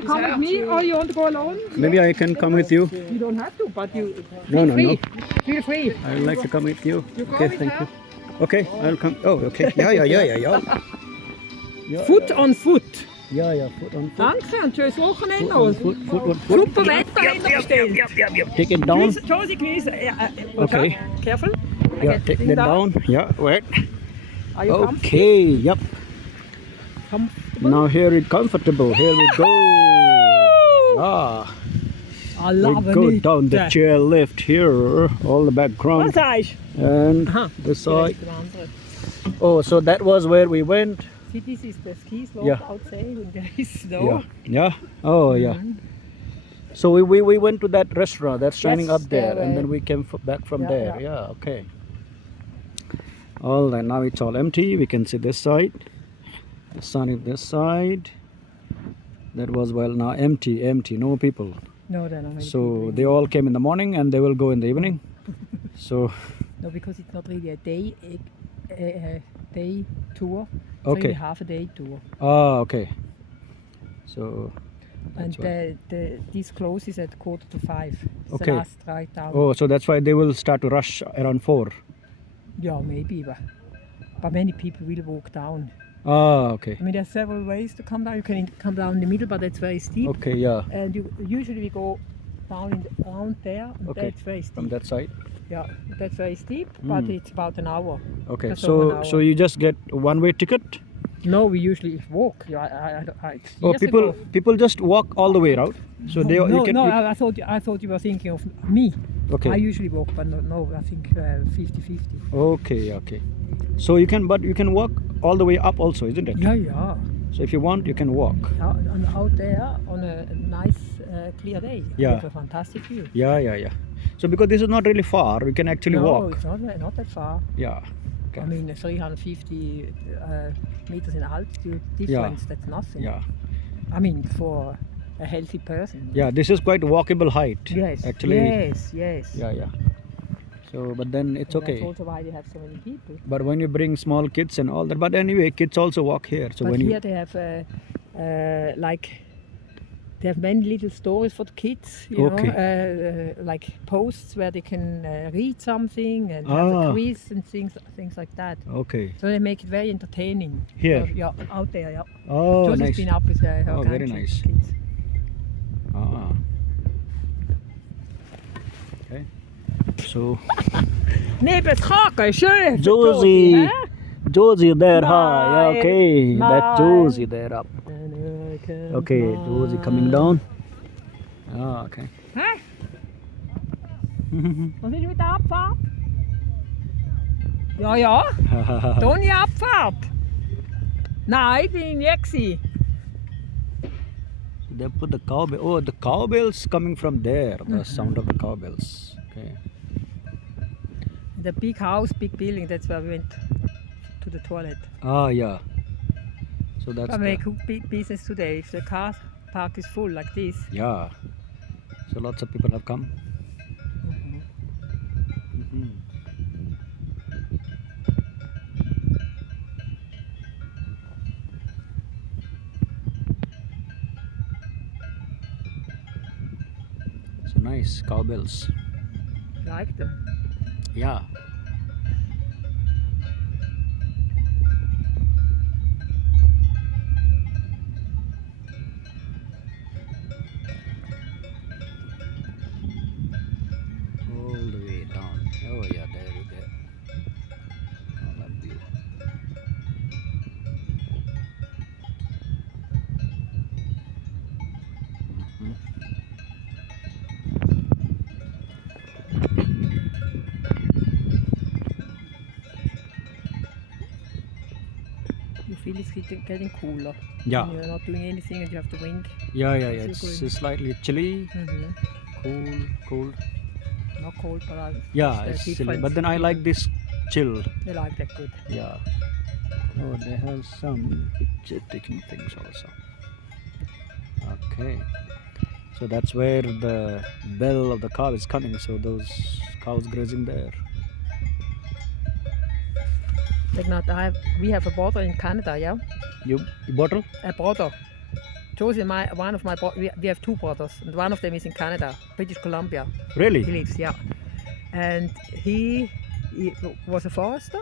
to come with me or you want to go alone? Maybe I can come with you. You don't have to, but you No, no, no. feel free. I would like to come with you. You go Okay, with thank her. you. Okay, I'll come. Oh, okay. Ja. Foot on foot. Ja, foot on foot. Danke und schönes Wochenende. Foot on foot. Super Wetter haben wir bestellt. Take it down. Josie, Gemüse. Okay. Careful. Yeah, take that down. Yeah, wait. Are you comfortable? Okay, yep. Now here it's comfortable. Here we go. Ah, I we love go it. down the chairlift here, all the background, and the side. Oh, so that was where we went. See, this is the ski slope Yeah. outside and there is snow. Yeah. Oh, yeah. So we went to that restaurant that's shining Yes, up there, there, and then we came back from yeah, there. yeah. Yeah. Okay. All right. Now it's all empty. We can see this side. The sun is this side. That was now empty. No people. No, there are not many So people. they all came in the morning and they will go in the evening. So No, because it's not really a day tour. It's Okay. really half a day tour. okay. So And that's why. this closes at 4:45. It's Okay. the last ride down. Oh, so that's why they will start to rush around 4. Yeah, maybe, but many people will walk down. Okay. I mean, there are several ways to come down. You can come down in the middle, but that's very steep. Okay, yeah. And usually we go down around there, and Okay. that's very steep. From that side. Yeah, that's very steep, but Mm. it's about an hour. Okay. Just over an So hour. you just get one-way ticket? No, we usually walk. Yeah, it's Oh, years ago. people just walk all the way out. So they no, you can. I thought you were thinking of me. Okay. I usually walk, but no, I think 50-50. Okay. So you can walk all the way up also, isn't it? Yeah. So if you want, you can walk. Out there on a nice clear day. Yeah. With a fantastic view. Yeah. So because this is not really far, we can actually No, walk. it's not that far. Yeah. Okay. I mean, 350 meters in altitude difference, that's nothing. Yeah. I mean, for a healthy person. Yeah, this is quite walkable height. Yes. Actually. Yes. Yeah. So, but then it's And okay. That's also why they have so many people. But when you bring small kids and all that, but anyway, kids also walk here. So But when here they have they have many little stories for the kids, you Okay. know, like posts where they can read something and have a quiz and things like that. Okay. So they make it very entertaining. Here? Yeah, out there, yeah. Oh, Josie's nice. been up with her Oh, very grandkids. nice. Kids. Okay. So Nebelkraken, schön. für Josie. hä? Josie there, hi. Bye. Okay, that's Bye. Josie there up. And I can Okay, Josie coming down. Okay. Hä? Was ist mit der Abfahrt? Ja. Da nicht Abfahrt. Nein, bin ich nie gewesen. They put the cowbell. Oh, the cowbells coming from there. The sound of the cowbells. Okay. The big house, big building, that's where we went to the toilet. Yeah. So that's But we make big business today. If the car park is full like this. yeah. So lots of people have come. So nice cowbells. Like them. Yeah. All the way down. Oh yeah, there you go. All that view. You feel it's getting cooler. Yeah. When you're not doing anything and you have the wind. Yeah. It's It's slightly chilly, cool. Not cold, but Yeah, there's it's chilly. difference. But then I like this chill. They like that good. Yeah. Oh, they have some picture taking things also. Okay. So that's where the bell of the cow is coming. So those cows grazing there. Like not, we have a brother in Canada, yeah? You bottle? A brother. Josie, one of my we have two brothers, and one of them is in Canada, British Columbia. Really? He lives, yeah. And he was a forester.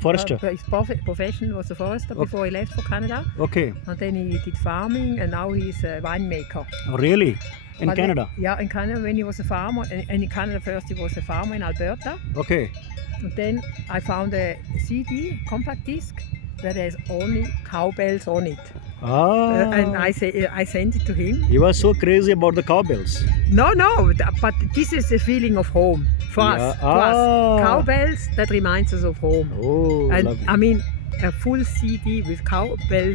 Forester. His profession was a forester before he left for Canada. Okay. And then he did farming, and now he's a winemaker. Oh, really? In Canada? Yeah, in Canada when he was a farmer. And in Canada first he was a farmer in Alberta. Okay. And then I found a CD, compact disc, where there's only cowbells on it. And I sent it to him. He was so crazy about the cowbells. No, but this is a feeling of home for us. For us. Cowbells, that reminds us of home. Oh, and lovely. I mean, a full CD with cowbell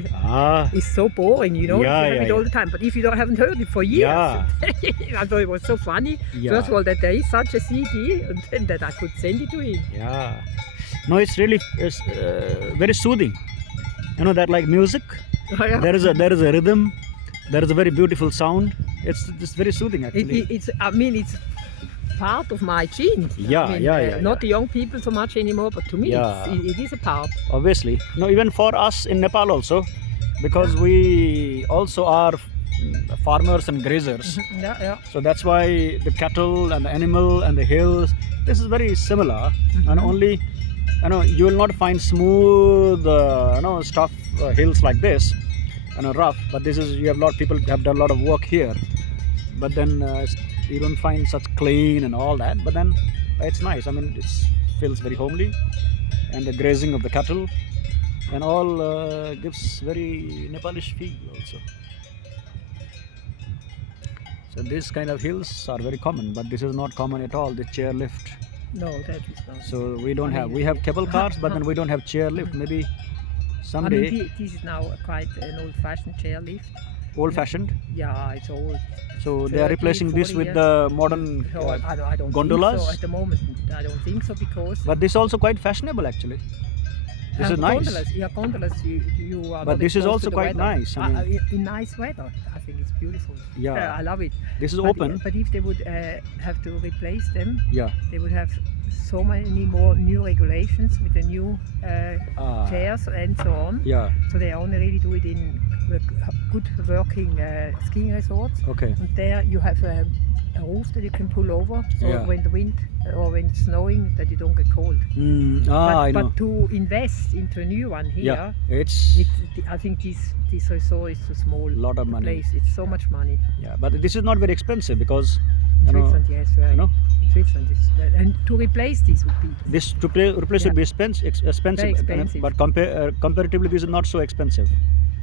is so boring, you know. Yeah, you have it all the time. But if you haven't heard it for years, I thought it was so funny. Yeah. First of all, that there is such a CD, and then that I could send it to him. Yeah. No, it's really very soothing. You know that like music. There is a rhythm. There is a very beautiful sound. It's very soothing actually. It's part of my genes. Not the young people so much anymore, but to me it is a part. Obviously. No, even for us in Nepal also, because we also are farmers and grazers. So that's why the cattle and the animal and the hills, this is very similar. And only, you will not find smooth, stuff hills like this, rough. But this is, you have a lot of people have done a lot of work here. But then you don't find such clean and all that. But then it's nice. I mean, it feels very homely, and the grazing of the cattle and all gives very Nepalish feel also. So these kind of hills are very common, but this is not common at all. The chairlift. No, that is not. So we don't have. We have cable cars, but then we don't have chairlift. Maybe someday. I mean, this is now quite an old-fashioned chairlift. Old-fashioned? Yeah, it's old. So they are replacing this with the modern I don't gondolas? think so at the moment. I don't think so because. But this is also quite fashionable actually. This is nice. Gondolas. You are. But this is also quite weather. nice. I mean, in nice weather, I think it's beautiful. Yeah, I love it. This is open. But if they would have to replace them, yeah, they would have so many more new regulations with the new chairs and so on. Yeah. So they only really do it in good working skiing resorts. Okay. And there you have a roof that you can pull over, so when the wind or when it's snowing, that you don't get cold. I know. But to invest into a new one here, I think this resort is too small. Lot of money. Place. It's so much money. Yeah, but this is not very expensive because. Switzerland, yes, very. Switzerland is, and to replace this would be. This to replace would be expensive. Very expensive. But comparatively, this is not so expensive.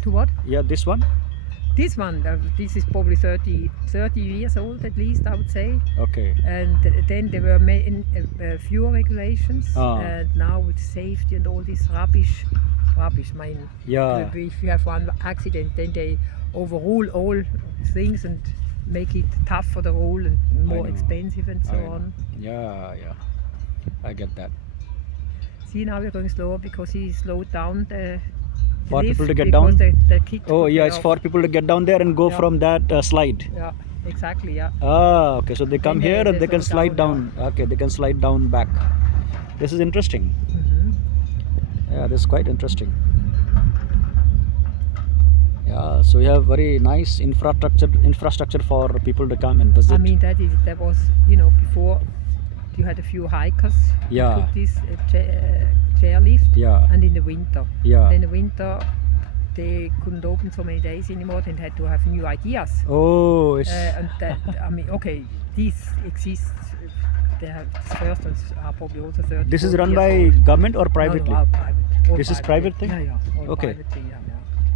To what? Yeah, this one. This one, this is probably 30 years old at least, I would say. Okay. And then there were fewer regulations, and now with safety and all this rubbish, mine. Yeah. If you have one accident, then they overrule all things and make it tough for the rule and more expensive and so on. Yeah, I get that. See, now we're going slower because he slowed down the for people to get down. The it's for people to get down there and go from that slide. Yeah, exactly. Yeah. Okay. So they come here and they can slide down. Okay, they can slide down back. This is interesting. Yeah, this is quite interesting. Yeah, so you have very nice infrastructure for people to come and visit. I mean, that was before you had a few hikers who took this chairlift. Yeah. And in the winter. Yeah. And in the winter they couldn't open so many days anymore. They had to have new ideas. Oh. And that, I mean, okay, this exists. They have the first ones are probably also 30. This is run by government or privately? No, private. This is private thing? Yeah. Okay. Private thing, yeah.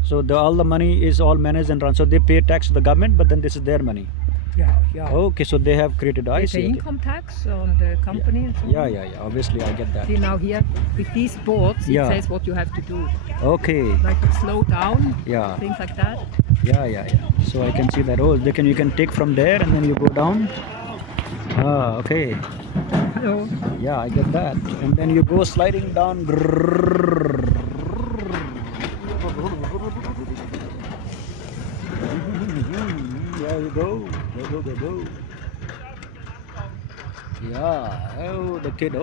So all the money is all managed and run. So they pay tax to the government, but then this is their money. Yeah. Okay, so they have created. They pay income tax on the company. And so on. Yeah. Obviously, I get that. See now here with these boards, it says what you have to do. Okay. Like slow down. Yeah. Things like that. Yeah. So I can see that. Oh, you can take from there and then you go down. Okay. Hello. Yeah, I get that. And then you go sliding down. Go. Yeah, the kid,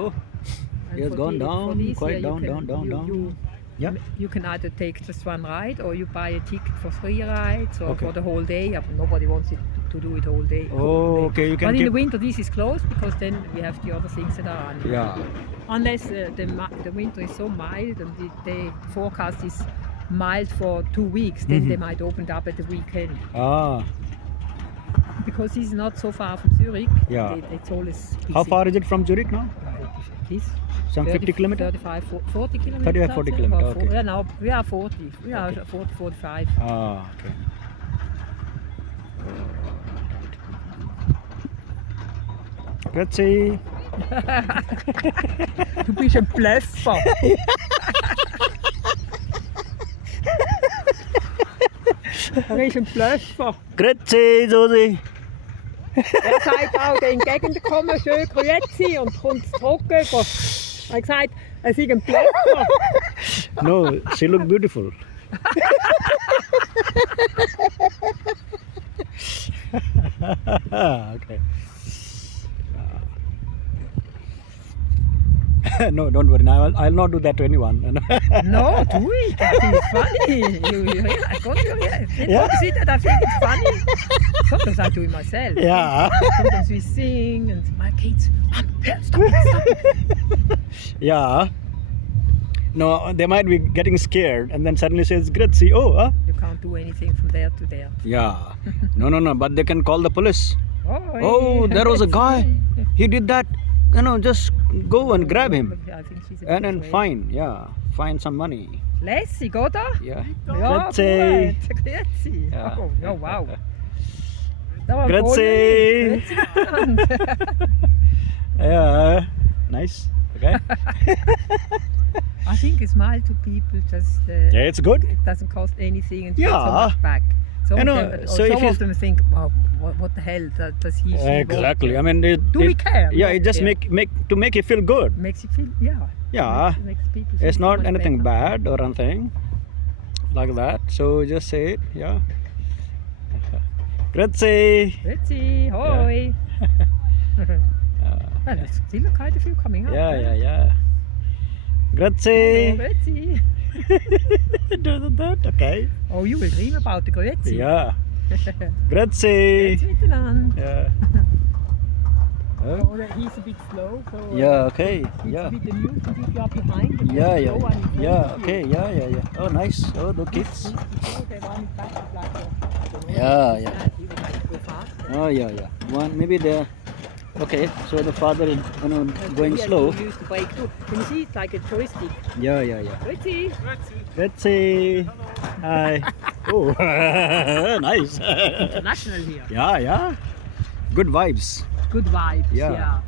he has gone down, quite down. Yeah. You can either take just one ride or you buy a ticket for 3 rides or Okay. for the whole day. But nobody wants it to do it all day. Oh, okay. You can But in keep... the winter this is closed because then we have the other things that are running. Yeah. Unless the winter is so mild and the forecast is mild for 2 weeks, then they might open it up at the weekend. Ah. Because it's not so far from Zurich. Yeah. It's always busy. How far is it from Zurich now? It is. Some 50 kilometers? 35, 40 kilometers. 35, 40 kilometers, okay. Yeah, now we are 40. We are 40, 45. Ah, okay. Grazie. Du bist ein Blöffer. Du bist ein Blöffer. Grazie, Josi. Er sagt auch, der entgegenkommen, schön grüezi und kommt zurück. Er hat gesagt, er sei ein Blöffer. No, she look beautiful. Okay. No, don't worry. I'll not do that to anyone. No, do it. I think it's funny. I got you. Yeah. See that? I think it's funny. Sometimes I do it myself. Yeah. Sometimes we sing and my kids, Mom, stop it. Yeah. No, they might be getting scared and then suddenly says, Grazie. Oh, huh? You can't do anything from there to there. Yeah. No. But they can call the police. Oh, there was a guy. He did that. Just go and grab him. I think she's a And bit then afraid. fine. Yeah. Fine some money. Lässig, oder? Yeah. Ja, Grazie. gut. Grüezi. Ja. Oh, ja, wow. Da war Grazie. voll Yeah. Nice. Okay. I think a smile to people just Yeah, it's good. it doesn't cost anything and you get so Yeah. much back. Some, You know, of, them, so or if some you- of them think, wow, what the hell does he she want? Exactly. I mean, Do we care? Yeah, No, it just yeah. make you feel good. Makes you feel, yeah. Yeah. Makes people feel It's so not much anything better. bad or anything like that. So just say it. Yeah. Grazie. Grüezi, hoi. Well, there's still quite a few coming up. Yeah. Grazie. Grüezi. Okay. Oh, you will dream about the grüezi. Yeah. Grazie. Grüezi miteinander. Yeah. Oh, he's a bit slow. So, Yeah. Okay. It's Yeah. a bit amusing if you are behind. and Yeah. there's no one in front Yeah. of you. Okay. Yeah. Oh, nice. Oh, the kids. Oh, they run it back like a, I don't know. Yeah. He would like to go fast. Oh, yeah. One, maybe they're okay. So the father is, going He has slow. to use the brake too. Can you see? It's like a joystick. Yeah. Grüezi. Grazie. Hi. Oh, nice. International here. Yeah. Good vibes. Good vibes. Yeah. Yeah.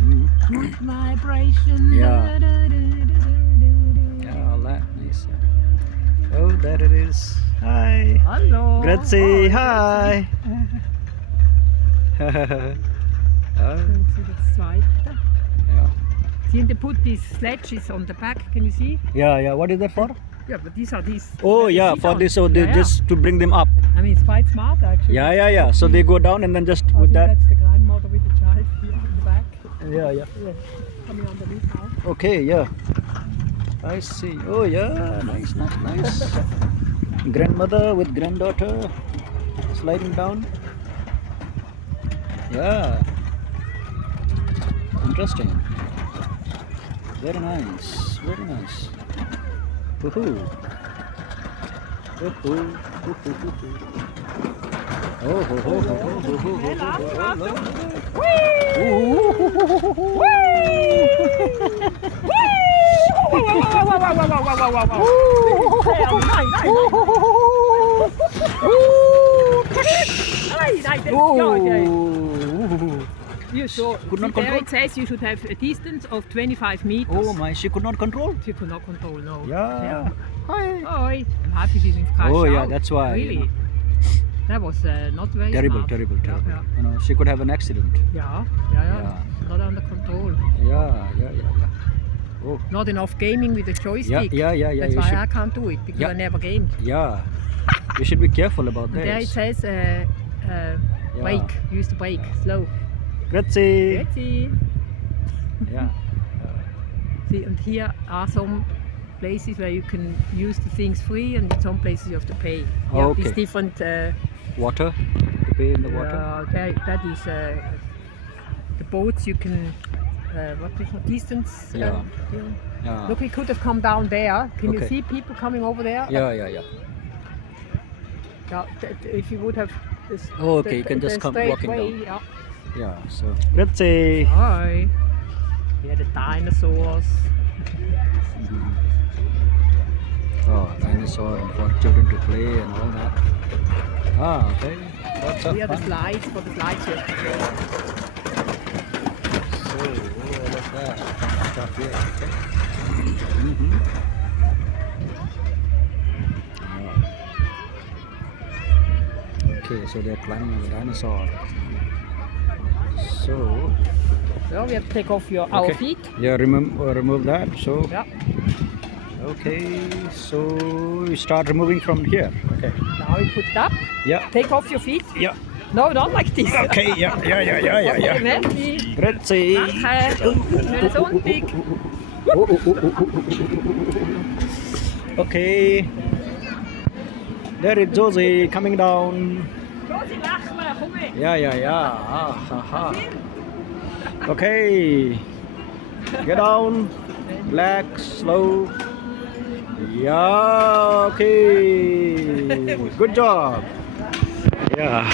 Mm. Good vibration. Yeah. Da-da-da-da-da-da-da. Yeah, all that. Nice. Oh, there it is. Hi. Hello. Grazie. Oh, Hi. Können Sie das zweite? Yeah. See, and they put these sledges on the back. Can you see? Yeah. What is that for? Yeah, but these are these. Oh, you yeah, sit for on. this. So they Yeah. just to bring them up. I mean, it's quite smart actually. Yeah. So they go down and then just I with think that. that's the grandmother with the child here in the back. Yeah. Yeah. Coming underneath now. Okay, yeah. I see. Oh, yeah. Nice. Grandmother with granddaughter sliding down. Yeah. Interesting. Very nice. Woohoo. Oh, ho, ho, ho, ho, ho, ho, ho, You saw, Could not there control? it says you should have a distance of 25 meters. Oh my, she could not control. You could not control, no. Yeah. Hi. Hi. I'm happy she didn't crash Oh, yeah, out. that's why, Really? you know. That was not very Terrible. smart. Yeah. She could have an accident. Yeah. Yeah. Not under control. Yeah. Oh, Not enough gaming with the joystick. yeah. That's you why should, I can't do it, because Yeah. I never gamed. yeah. You should be careful about And there it this. says brake. Use the brake. Slow. Grazie. Grüezi. Yeah. See, and here are some places where you can use the things free, and in some places you have to pay. Yeah, Okay. it's different. Water? To pay in the water? That is the boats you can. What is the distance? Yeah. Look, we could have come down there. Can you Okay. see people coming over there? Yeah. Yeah, if you would have this. Oh, okay, you can just come straight walking way, down. Yeah. Yeah, so let's say. Hi. Yeah, the dinosaurs. Oh, dinosaur and for children to play and all that. Ah, okay. Lots of Here the fun. slides for the slides here. So, all of that stuff here. Okay. Okay, so they're climbing on the dinosaur. So, Well, we have to take off our feet. yeah, remove that. So, Yeah. okay, so you start removing from here. Okay. Now we put it up. Yeah. Take off your feet. Yeah. No, not like this. Okay. Yeah. Merci. Grazie. Danke. Schönen Sonntag. Okay. There is Josie coming down. Rosi, lach mal, komm her. Yeah. Okay. Get down. Relax. Slow. Yeah. Okay. Good job. Yeah.